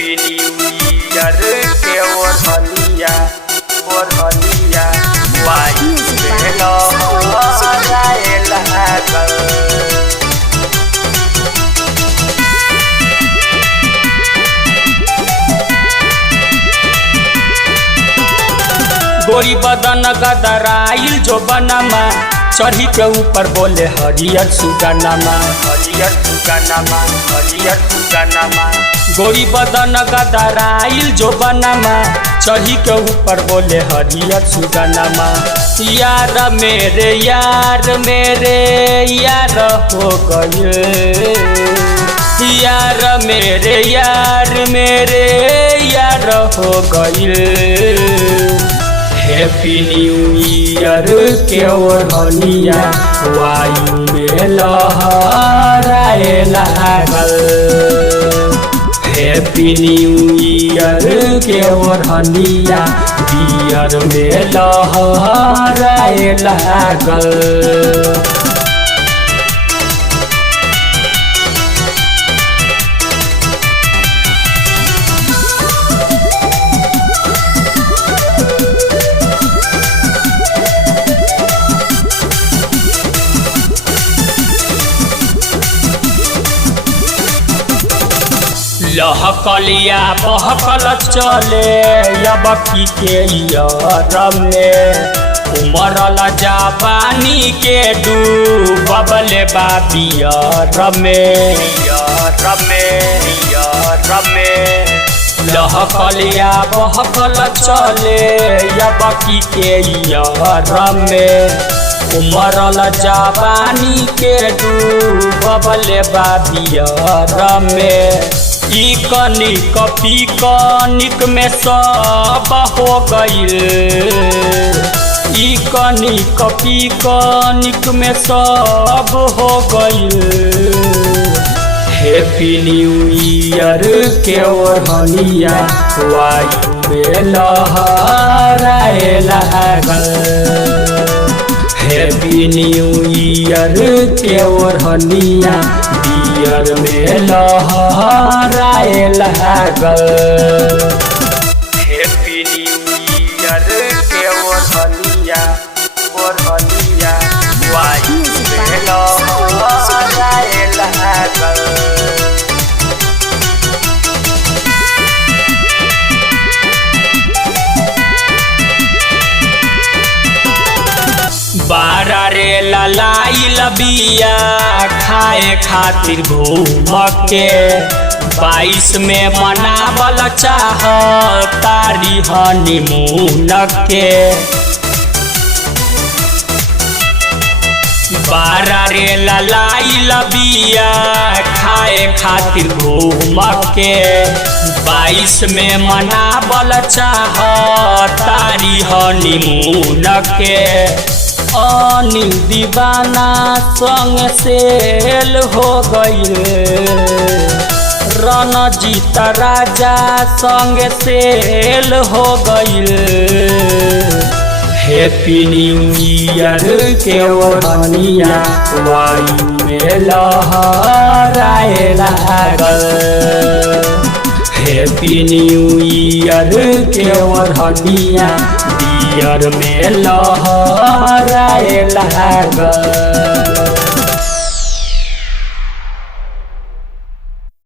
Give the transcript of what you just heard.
Happy new year के ओढ़निया वायु में लहराए लागल। गोरी बदन गदराइल जो बनमा चढ़ी के ऊपर बोले हरियर सुगनमा हरियर सुगनमा हरियर सुगनमा। गोरी बदन गदराइल जो बनमा चढ़ी के ऊपर बोले हरियर सुगनमा। यार मेरे यार हो गए, यार मेरे यार हो गए। हैप्पी न्यू ईयर के ओढ़निया वायु में लहराए लागल। हैप्पी न्यू ईयर के ओढ़निया बियर में लहराए लागल। लहकलिया बहकल चले यबकी के यार में। उमरल जापानी के डूबले बा बियर में। लहकलिया बहकल चले यबकी के यार में। उमरल जापानी के डूबले बा बियर में। ई कनिक पिकनिक में सब हो गईल। ई कनिक पिकनिक में सब हो गईल। हैप्पी न्यू ईयर के ओढ़निया वायु में लहराए लागल। हैप्पी न्यू ईयर के ओढ़निया बियर में लहराए लागल। हैप्पी न्यू ईयर के ओढ़निया वायु में लहराए लागल। बारा रे ललाई लबिया खाए खातिर घूम के। 22 में मनावल चाह तारी हनीमून के। बारा रे ललाई लबिया खाए खातिर घूम के। 22 में मनावल चाह तारी हनीमून के। अनिल दीवाना संग सेल हो गईल। रणजीत राजा संग सेल हो गईल। हैप्पी न्यू ईयर के ओढ़निया वायु में लहराए लागल। हैप्पी न्यू ईयर के ओढ़निया बियर में लहराए लागल।